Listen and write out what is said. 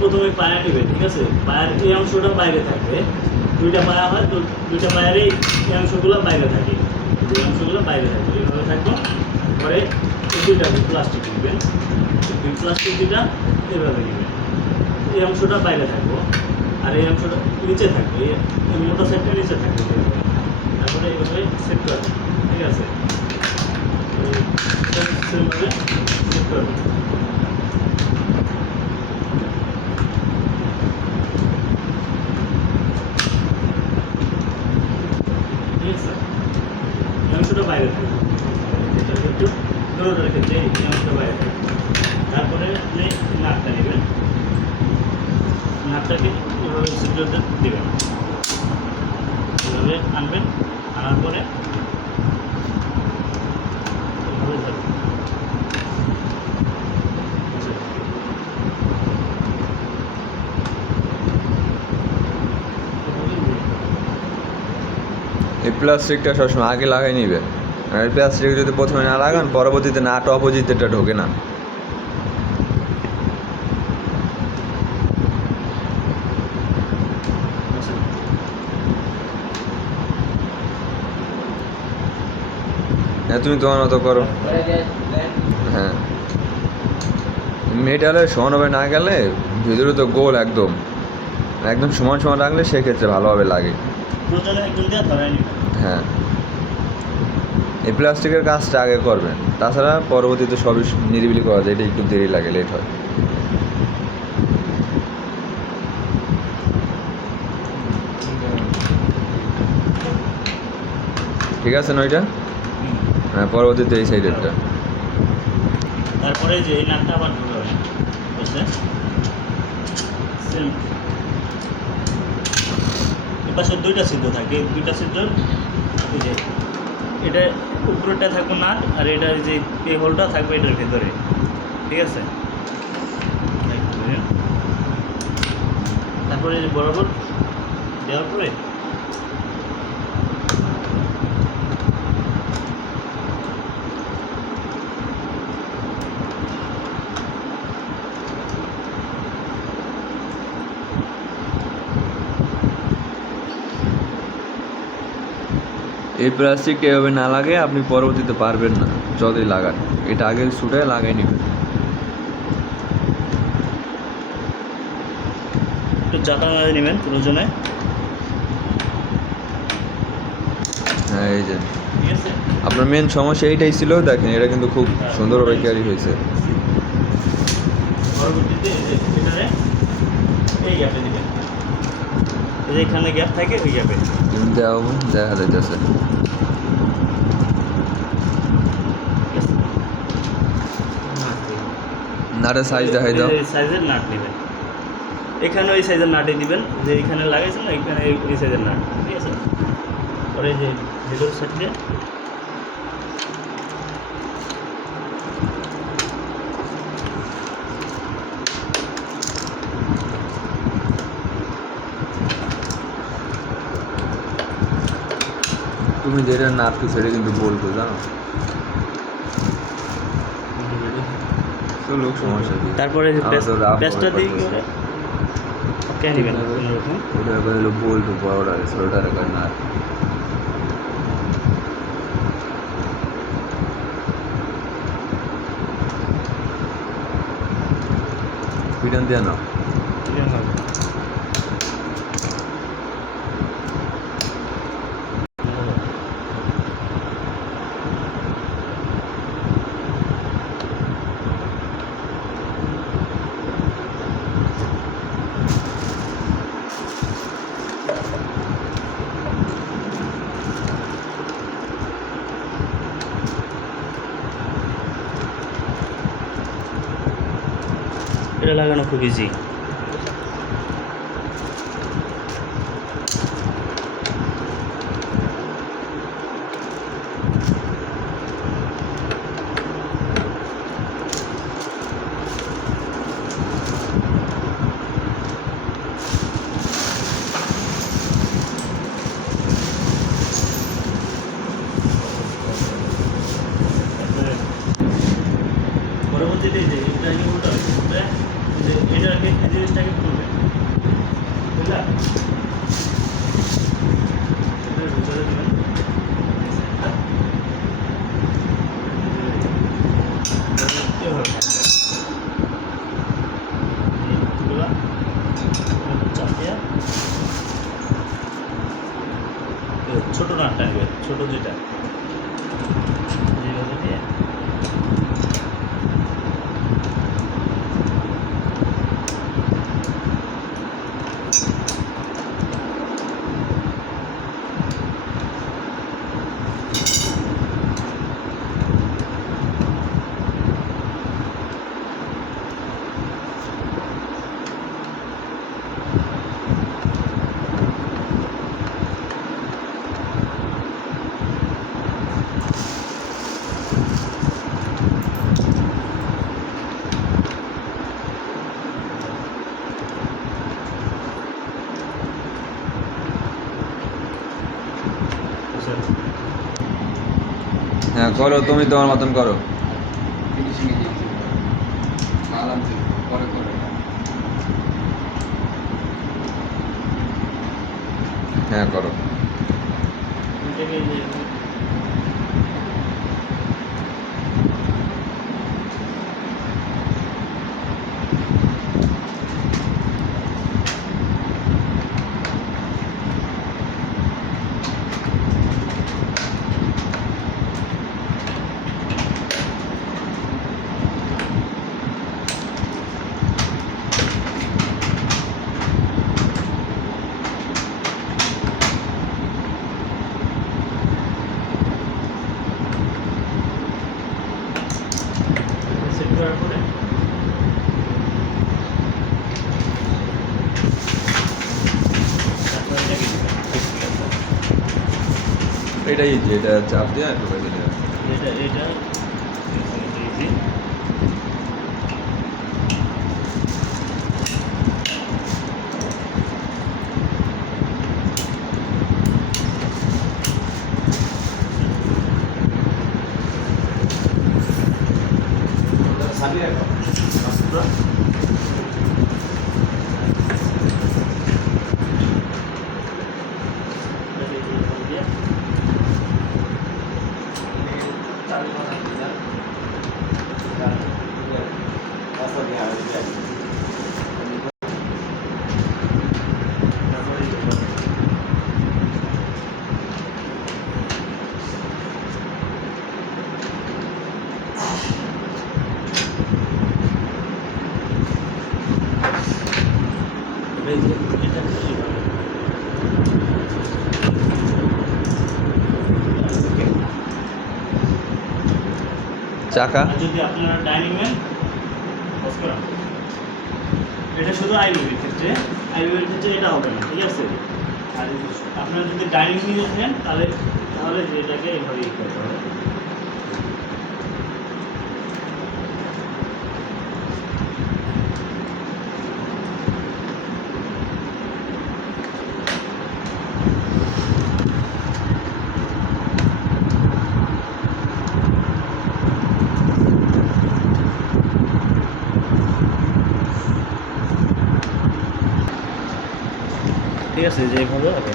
প্রথমে পায়া নেবে, ঠিক আছে? পায়ের এই অংশটা বাইরে থাকবে, দুইটা পায়া হয় তো দুইটা পায়ের এই অংশগুলো বাইরে থাকে, এই অংশগুলো বাইরে থাকবে, এইভাবে থাকবে। পরে এই দুইটা প্লাস্টিক নেবেন, এই প্লাস্টিক দুইটা এইভাবে নেবেন, এই অংশটা বাইরে থাকবো আর এই অংশটা নিচে থাকবে, এই মোটা সাইডটা নিচে থাকবে। তারপরে এইভাবে সেট করবেন, ঠিক আছে? সেমভাবে সেট করবেন। ঠিক আছে, এই অংশটা বাইরে থাকবে, এটা একটু দৌড়ানোর ক্ষেত্রে এই অংশটা বাইরে থাকবে। তারপরে আপনি নাটটা নেবেন, নাটটাকে এভাবে সিটতে দেবেন, এভাবে আনবেন, আনার পরে এভাবে ধরবেন। এই প্লাস্টিকটা সবসময় আগে লাগাই নিবেন, আর এই প্লাস্টিক যদি প্রথমে না লাগান পরবর্তীতে নাট অপোজিটেরটা ঢোকে না। হ্যাঁ তুমি তোমার মতো করো। হ্যাঁ, মেটালে সমানভাবে না গেলে ভিতরে তো গোল একদম একদম সমান সমান রাখলে সেক্ষেত্রে ভালোভাবে লাগে। হ্যাঁ, এই প্লাস্টিকের কাজটা আগে করবেন, তাছাড়া পরবর্তীতে সবই নিরিবিলি করা যায়, এটা একটু দেরি লাগে, লেট হয়। ঠিক আছে না ওইটা? হ্যাঁ, পরবর্তীতে এই সাইডেরটা। তারপরে যে এই নাটটা আবার ঢোকাবেন, বুঝছেন? সেম এপাশে দুইটা ছিদ্র থাকে, দুইটা ছিদ্র এই যে এটা উপরেটা থাকবে নাট আর এটা যে এই হোলটা থাকবে এটার ভেতরে, ঠিক আছে? তারপরে যে বরাবর দেওয়ার পরে এই প্লাস্টিকটা এভাবে না লাগে আপনি পরবর্তীতে পারবেন না যতই লাগান, এটা আগে ছুটে লাগাই নেবেন। একটু চাপা মারে নেবেন প্রয়োজনে, হ্যাঁ এই যে ঠিক আছে? আপনার মেন সমস্যা এইটাই ছিল, দেখেন এটা কিন্তু খুব সুন্দরভাবে ক্যারি হয়েছে। পরবর্তীতে এটারে এই গ্যাপে দিবেন, এই যে এখানে গ্যাপ থাকে ওই গ্যাপে দেওয়া দেখা যাইতেছে। নাটের সাইজ দেখাই দাও। এই সাইজের নাট নেবেন, এখানে ওই সাইজের নাটই দিবেন, যে এখানে লাগাইছেন না এখানে ওই সাইজের নাট, ঠিক আছে? পরে যে ভিতর সাইড দিয়ে তুমি যেটা নাটকো সেটা কিন্তু বলতো জানো, চলো সমস্যা কি। তারপরে পেস্টটা দিয়ে কি করে ওকে নেবেন এরকম, ওটা হলো বলতো বড়টা ছোটটা কয় নাট। পিটান দিয়ে নাও। এটা লাগানো খুব ইজি। পরবর্তীতে এই যে এটা কি বলতে হবে যে এটাকে এই জিনিসটাকে খুলবেন, বুঝলা? এটার ভিতরে দিবেন, এভাবে থাকবে। এইগুলা চাপ দিয়া ছোট নাটটা নিবে, ছোট যেটা যেভাবে দিয়ে হ্যাঁ করো, তুমি তোমার মতন করো। ফিনিশিং এ দিয়েছি আলাম পরে করে হ্যাঁ করো। এটাকে যে সেট করার পরে তারপর এটাকে দিবেন। এটাই ইজি, এটা চাপ দিয়ে একটু বেঁধে নেবে। এটা ইজি। সাবি রাখো মাত্র এটাকে এইভাবে দিয়ে চাবি কোন আছে না তারপর দিয়ে আর দিয়ে তারপরে এইভাবে এই যে এটা এইভাবে চাকা আর যদি আপনারা ডাইনিং ম্যান এটা শুধু আইবির ক্ষেত্রে, আইবির ক্ষেত্রে এটা হবে না, ঠিক আছে? আর আপনারা যদি ডাইনিং নিয়ে থাকেন তাহলে তাহলে যেটাকে এইভাবে ই করতে হবে। ঠিক আছে, যে এইভাবে হবে।